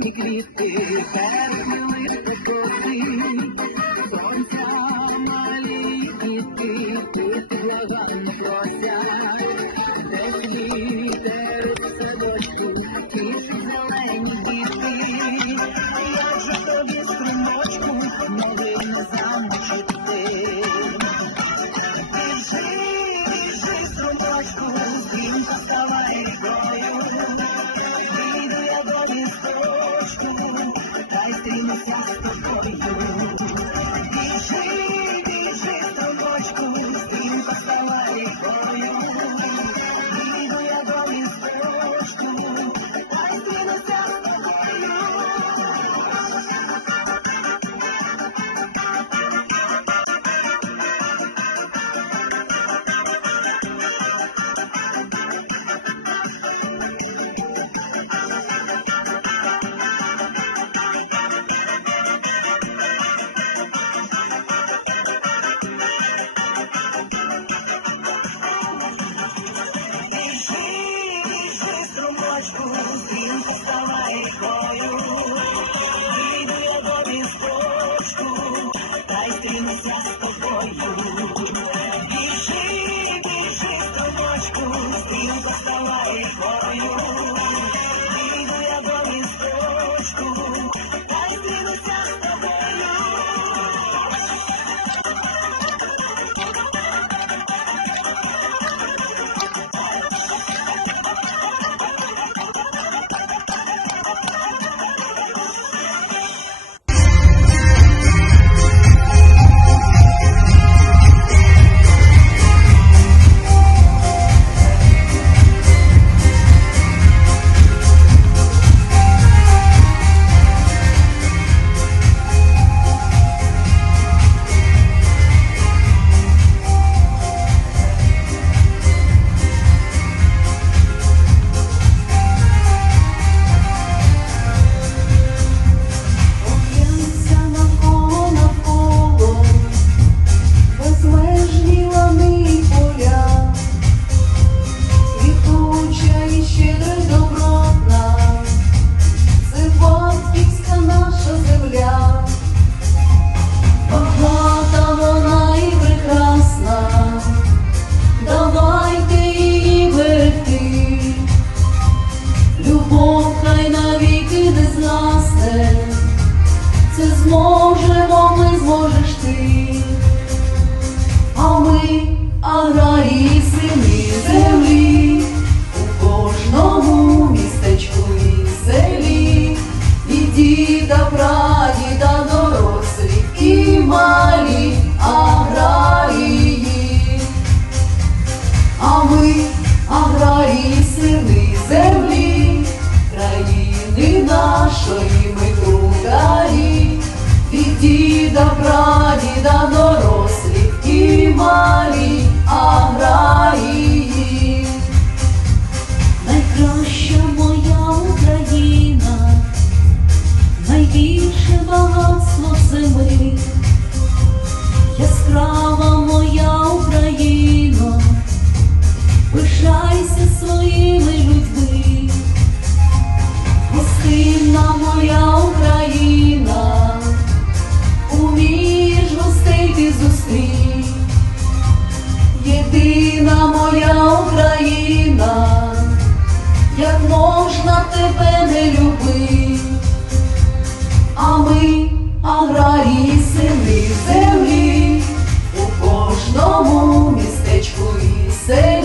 Ні квіти коси, сонця малі квіти, тут благанно просять, де вітер в садочку, квіти зможемо, ми зможеш ти, а ми, аграрії сини землі, у кожному містечку і селі, і діда, прадіда, дорослі і ма. як можна тебе не люби, а ми аграрії сини землі у кожному містечку і селі.